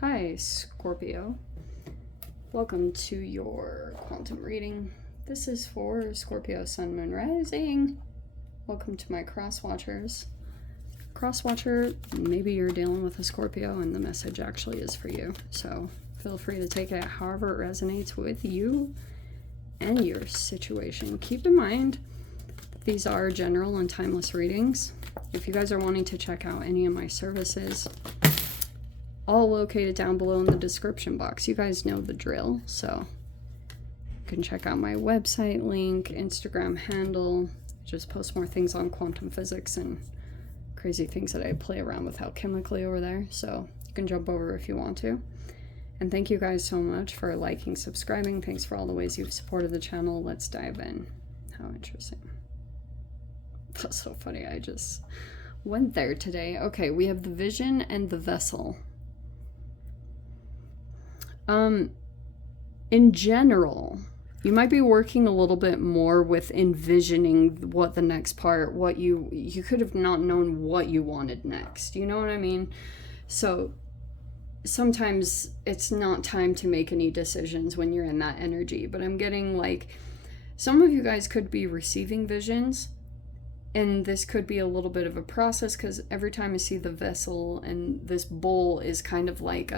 Hi, Scorpio. Welcome to your quantum reading. This is for Scorpio Sun, Moon, Rising. Welcome to my cross-watchers. Cross-watcher, maybe you're dealing with a Scorpio and the message actually is for you. So feel free to take it however it resonates with you and your situation. Keep in mind, these are general and timeless readings. If you guys are wanting to check out any of my services, all located down below in the description box. You guys know the drill, so you can check out my website link, Instagram handle. Just post more things on quantum physics and crazy things that I play around with alchemically over there, so you can jump over if you want to. And thank you guys so much for liking, subscribing. Thanks for all the ways you've supported the channel. Let's dive in. How interesting. That's so funny. I just went there today. Okay, we have the vision and the vessel. In general, you might be working a little bit more with envisioning what the next part, what you could have not known what you wanted next. You know what I mean? So sometimes it's not time to make any decisions when you're in that energy, but I'm getting like some of you guys could be receiving visions. And this could be a little bit of a process because every time I see the vessel and this bowl is kind of like,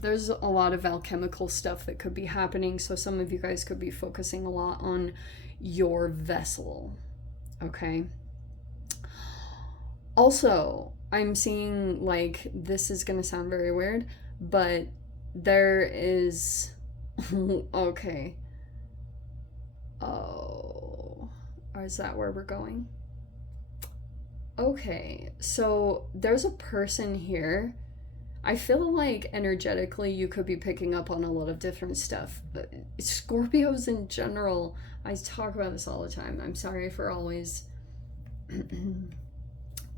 there's a lot of alchemical stuff that could be happening. So some of you guys could be focusing a lot on your vessel, okay? Also, I'm seeing like, this is going to sound very weird, but there is, okay. Oh, is that where we're going? Okay, so there's a person here. I feel like energetically you could be picking up on a lot of different stuff. But Scorpios in general, I talk about this all the time. I'm sorry for always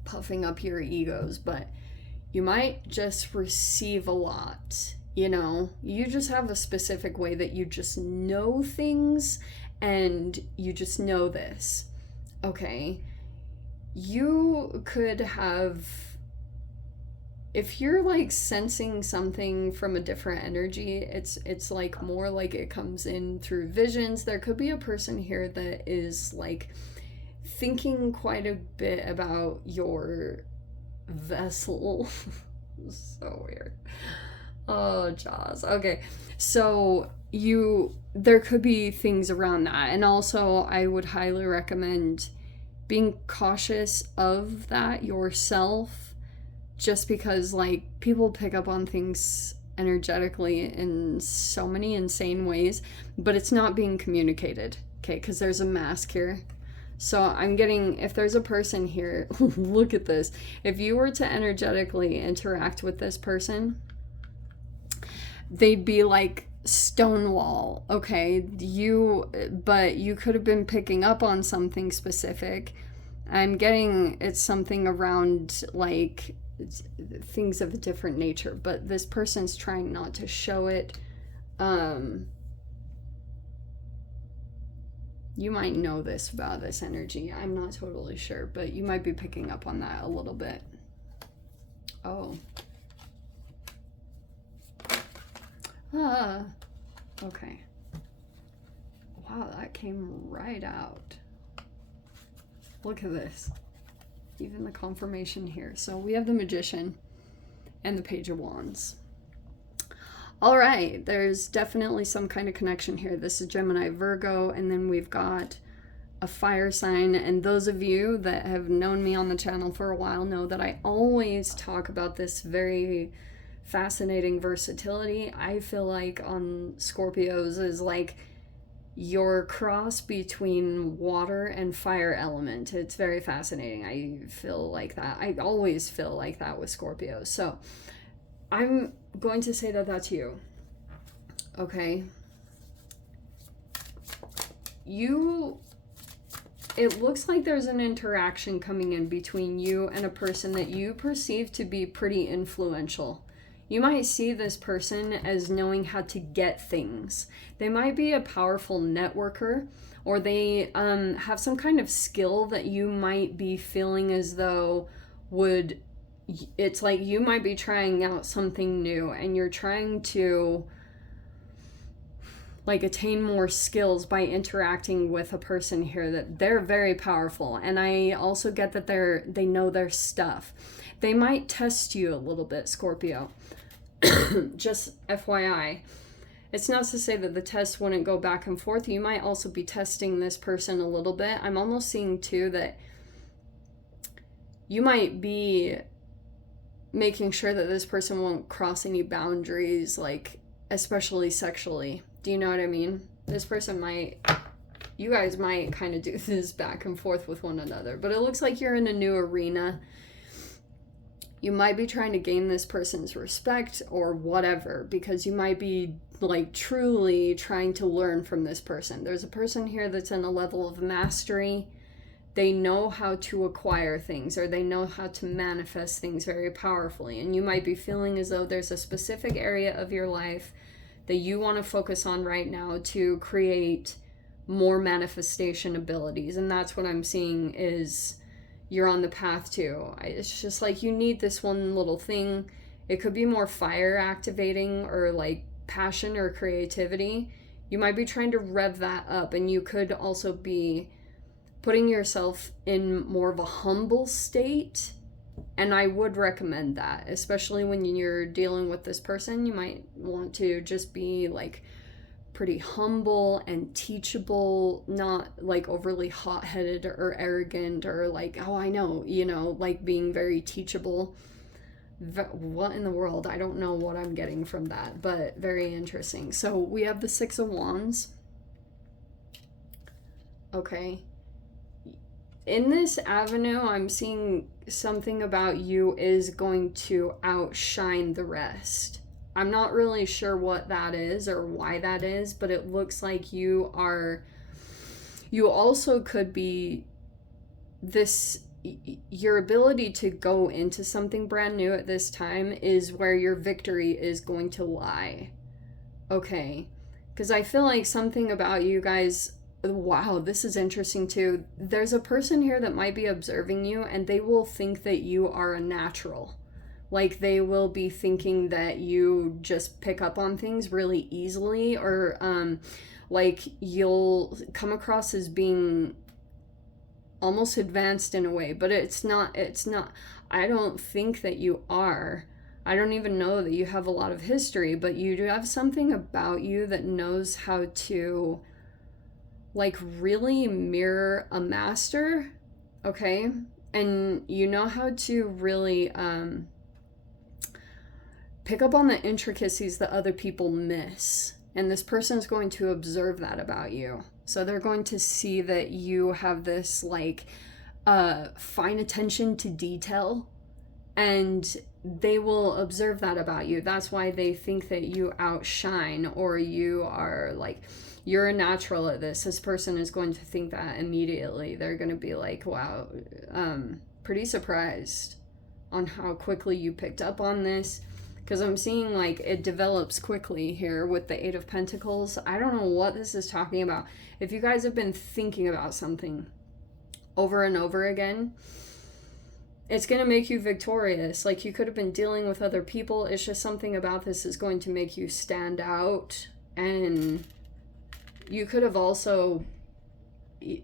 puffing up your egos, but you might just receive a lot. You know, you just have a specific way that you just know things and you just know this. Okay. You could have, if you're like sensing something from a different energy, it's like more like it comes in through visions. There could be a person here that is like thinking quite a bit about your vessel. So weird. Oh, Jaws. Okay, so there could be things around that, and also I would highly recommend being cautious of that yourself, just because like people pick up on things energetically in so many insane ways, but it's not being communicated, okay, because there's a mask here. So I'm getting, if there's a person here, look at this, if you were to energetically interact with this person, they'd be like Stonewall, okay? But you could have been picking up on something specific. I'm getting it's something around like things of a different nature, but this person's trying not to show it. You might know this about this energy. I'm not totally sure, but you might be picking up on that a little bit. Oh. Okay. Wow, that came right out. Look at this. Even the confirmation here. So we have the Magician and the Page of Wands. All right, there's definitely some kind of connection here. This is Gemini, Virgo, and then we've got a fire sign. And those of you that have known me on the channel for a while know that I always talk about this very fascinating versatility. I feel like on Scorpios is like your cross between water and fire element. It's very fascinating. I feel like that. I always feel like that with Scorpios. So I'm going to say that that's you. Okay. It looks like there's an interaction coming in between you and a person that you perceive to be pretty influential. You might see this person as knowing how to get things. They might be a powerful networker, or they have some kind of skill that you might be feeling as though would, it's like you might be trying out something new and you're trying to like attain more skills by interacting with a person here, that they're very powerful. And I also get that they know their stuff. They might test you a little bit, Scorpio. Just FYI. It's not to say that the test wouldn't go back and forth. You might also be testing this person a little bit. I'm almost seeing too that you might be making sure that this person won't cross any boundaries, like especially sexually. Do you know what I mean? This person might, you guys might kind of do this back and forth with one another, but it looks like you're in a new arena. You might be trying to gain this person's respect or whatever, because you might be like truly trying to learn from this person. There's a person here that's in a level of mastery. They know how to acquire things, or they know how to manifest things very powerfully. And you might be feeling as though there's a specific area of your life that you want to focus on right now to create more manifestation abilities. And that's what I'm seeing is you're on the path to. It's just like you need this one little thing. It could be more fire activating or like passion or creativity. You might be trying to rev that up, and you could also be putting yourself in more of a humble state. And I would recommend that, especially when you're dealing with this person. You might want to just be like pretty humble and teachable, not like overly hot-headed or arrogant or like, oh, I know, you know, like being very teachable. What in the world? I don't know what I'm getting from that, but very interesting. So we have the Six of Wands. Okay. In this avenue, I'm seeing something about you is going to outshine the rest. I'm not really sure what that is or why that is, but it looks like you also could be this, your ability to go into something brand new at this time is where your victory is going to lie. Okay. Because I feel like something about you guys, wow, this is interesting too. There's a person here that might be observing you, and they will think that you are a natural. Like they will be thinking that you just pick up on things really easily, or like you'll come across as being almost advanced in a way, but it's not. I don't think that you are. I don't even know that you have a lot of history, but you do have something about you that knows how to like really mirror a master, okay? And you know how to really pick up on the intricacies that other people miss. And this person's going to observe that about you. So they're going to see that you have this like fine attention to detail, and they will observe that about you. That's why they think that you outshine, or you are like, you're a natural at this. This person is going to think that immediately. They're going to be like, wow, pretty surprised on how quickly you picked up on this. Because I'm seeing like it develops quickly here with the Eight of Pentacles. I don't know what this is talking about. If you guys have been thinking about something over and over again, it's going to make you victorious. Like you could have been dealing with other people. It's just something about this is going to make you stand out. And you could have also,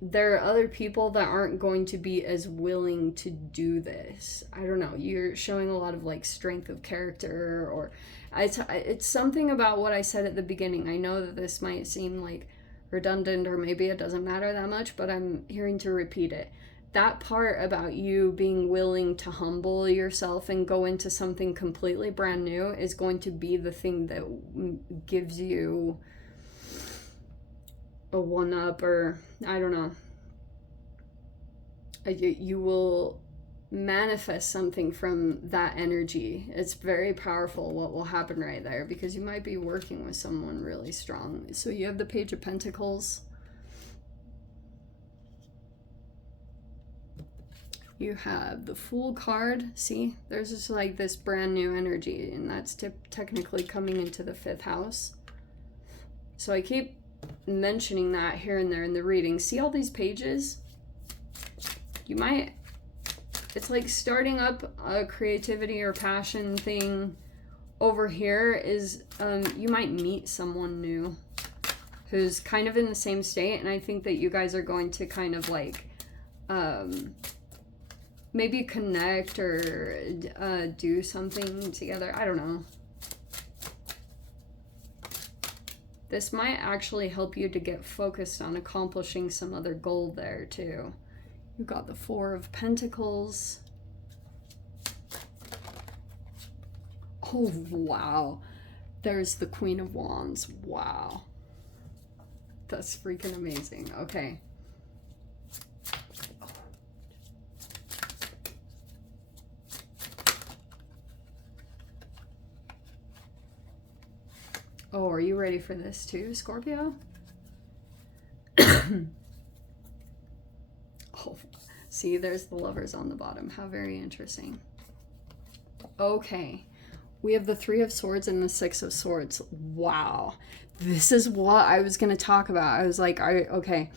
there are other people that aren't going to be as willing to do this. I don't know. You're showing a lot of like strength of character, or it's something about what I said at the beginning. I know that this might seem like redundant, or maybe it doesn't matter that much, but I'm hearing to repeat it. That part about you being willing to humble yourself and go into something completely brand new is going to be the thing that gives you a one-up, or I don't know. You will manifest something from that energy. It's very powerful what will happen right there, because you might be working with someone really strong. So you have the Page of Pentacles. You have the Fool card. See, there's just like this brand new energy, and that's technically coming into the 5th house. So I keep mentioning that here and there in the reading. See all these pages? You might it's like starting up a creativity or passion thing over here is you might meet someone new who's kind of in the same state, and I think that you guys are going to kind of like maybe connect or do something together. I don't know. This might actually help you to get focused on accomplishing some other goal there too. You got the Four of Pentacles. Oh, wow. There's the Queen of Wands. Wow. That's freaking amazing. Okay. Oh, are you ready for this too, Scorpio? Oh, see, there's the Lovers on the bottom. How very interesting. Okay. We have the Three of Swords and the Six of Swords. Wow. This is what I was going to talk about. I was like, okay.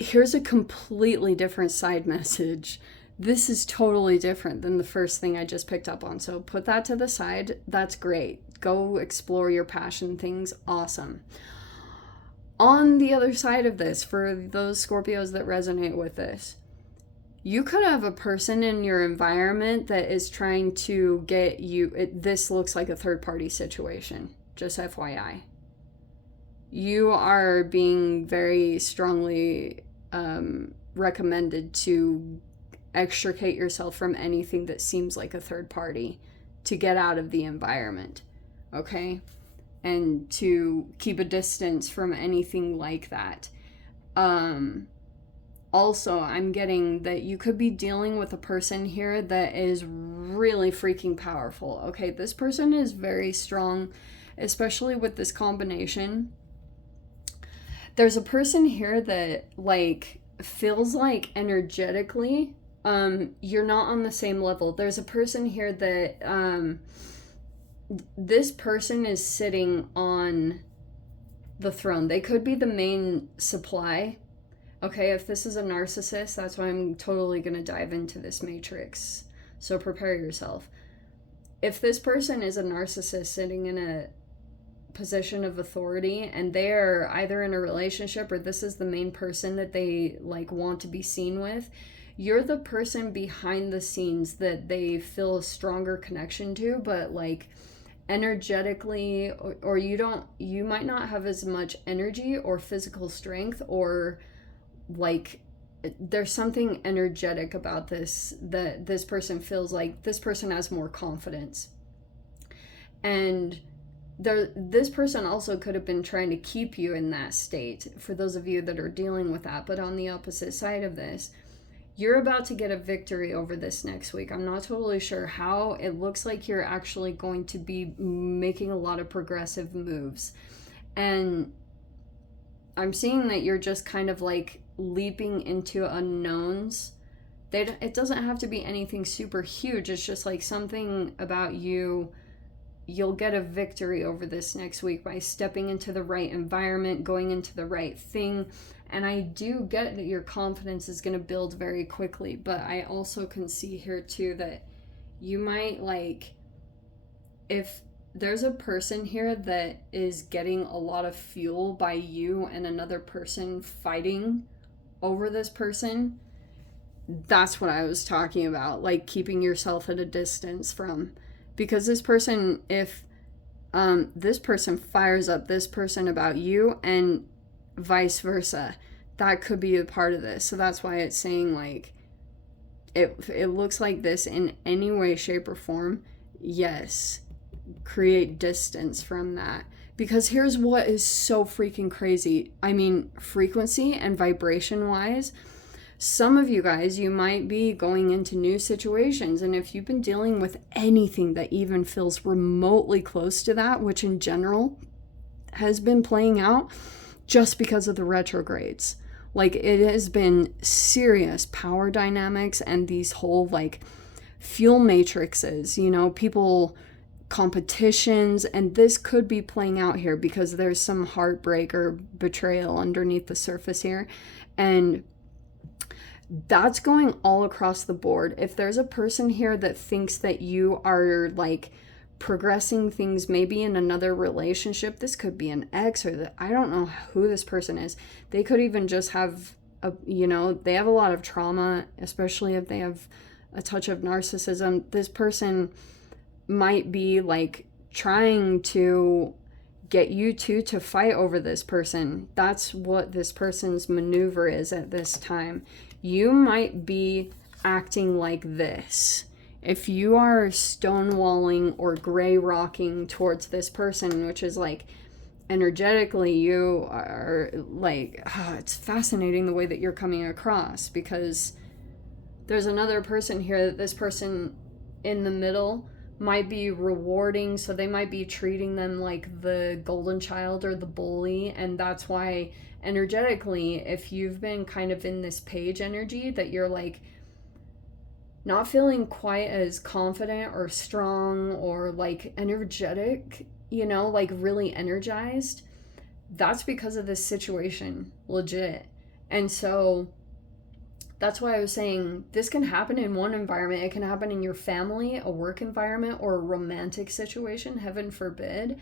Here's a completely different side message. This is totally different than the first thing I just picked up on. So put that to the side. That's great. Go explore your passion things. Awesome. On the other side of this, for those Scorpios that resonate with this, you could have a person in your environment that is trying to get you. This looks like a third-party situation. Just FYI. You are being very strongly recommended to extricate yourself from anything that seems like a third party, to get out of the environment, okay? And to keep a distance from anything like that. Also, I'm getting that you could be dealing with a person here that is really freaking powerful, okay? This person is very strong, especially with this combination. There's a person here that, like, feels like energetically you're not on the same level. There's a person here that this person is sitting on the throne. They could be the main supply. Okay, if this is a narcissist, that's why I'm totally going to dive into this matrix. So prepare yourself. If this person is a narcissist sitting in a position of authority and they're either in a relationship or this is the main person that they like want to be seen with, you're the person behind the scenes that they feel a stronger connection to, but like energetically, or you might not have as much energy or physical strength, or like there's something energetic about this that this person feels like this person has more confidence. And this person also could have been trying to keep you in that state, for those of you that are dealing with that. But on the opposite side of this, you're about to get a victory over this next week. I'm not totally sure how. It looks like you're actually going to be making a lot of progressive moves. And I'm seeing that you're just kind of like leaping into unknowns. It doesn't have to be anything super huge. It's just like something about you. You'll get a victory over this next week by stepping into the right environment, going into the right thing. And I do get that your confidence is going to build very quickly, but I also can see here too that you might like, if there's a person here that is getting a lot of fuel by you and another person fighting over this person, that's what I was talking about, like keeping yourself at a distance from. Because this person, if this person fires up this person about you and vice versa, that could be a part of this. So that's why it's saying like, it looks like this in any way, shape, or form. Yes, create distance from that. Because here's what is so freaking crazy. I mean, frequency and vibration wise, some of you guys, you might be going into new situations. And if you've been dealing with anything that even feels remotely close to that, which in general has been playing out just because of the retrogrades, like it has been serious power dynamics and these whole like fuel matrices, you know, people, competitions, and this could be playing out here because there's some heartbreak or betrayal underneath the surface here. And That's going all across the board. If there's a person here that thinks that you are like progressing things maybe in another relationship, this could be an ex, or I don't know who this person is. They could even just have they have a lot of trauma, especially if they have a touch of narcissism. This person might be like trying to get you two to fight over this person. That's what this person's maneuver is at this time. You might be acting like this. If you are stonewalling or gray rocking towards this person, which is like energetically you are like, it's fascinating the way that you're coming across, because there's another person here that this person in the middle might be rewarding, so they might be treating them like the golden child or the bully, and that's why energetically, if you've been kind of in this Paige energy that you're like not feeling quite as confident or strong or like energetic, like really energized, that's because of this situation, legit. And so that's why I was saying this can happen in one environment. It can happen in your family, a work environment, or a romantic situation, heaven forbid.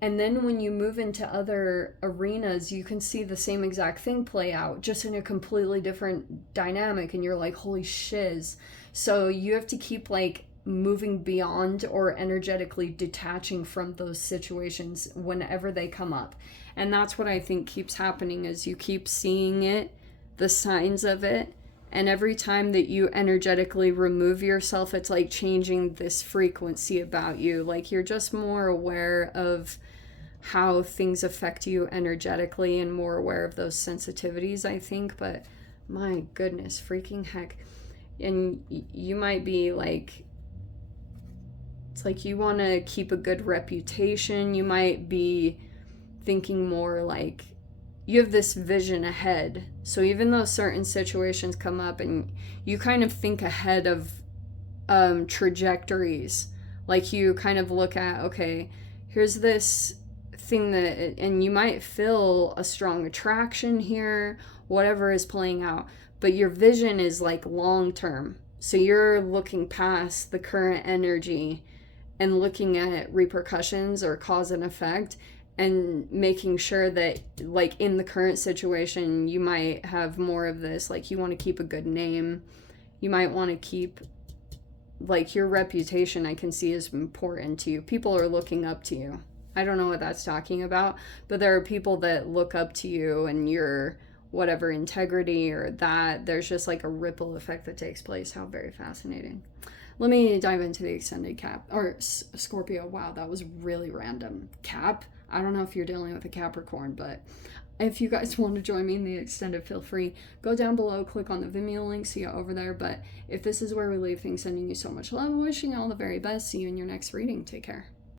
And then when you move into other arenas, you can see the same exact thing play out, just in a completely different dynamic. And you're like, holy shiz. So you have to keep like moving beyond or energetically detaching from those situations whenever they come up. And that's what I think keeps happening, is you keep seeing it, the signs of it, and every time that you energetically remove yourself, it's like changing this frequency about you. Like you're just more aware of how things affect you energetically and more aware of those sensitivities, I think. But my goodness, freaking heck. And you might be like, it's like you want to keep a good reputation. You might be thinking more like you have this vision ahead. So even though certain situations come up and you kind of think ahead of trajectories, like you kind of look at, okay, here's this thing that, and you might feel a strong attraction here, whatever is playing out, but your vision is like long term. So you're looking past the current energy and looking at repercussions or cause and effect, and making sure that like in the current situation you might have more of this, like you want to keep a good name, you might want to keep like your reputation, I can see, is important to you. People are looking up to you. I don't know what that's talking about, but there are people that look up to you and your whatever integrity, or that there's just like a ripple effect that takes place. How very fascinating. Let me dive into the extended Cap or Scorpio. Wow, that was really random. Cap, I don't know if you're dealing with a Capricorn, but if you guys want to join me in the extended, feel free. Go down below, click on the Vimeo link, see you over there. But if this is where we leave things, sending you so much love, wishing you all the very best. See you in your next reading. Take care.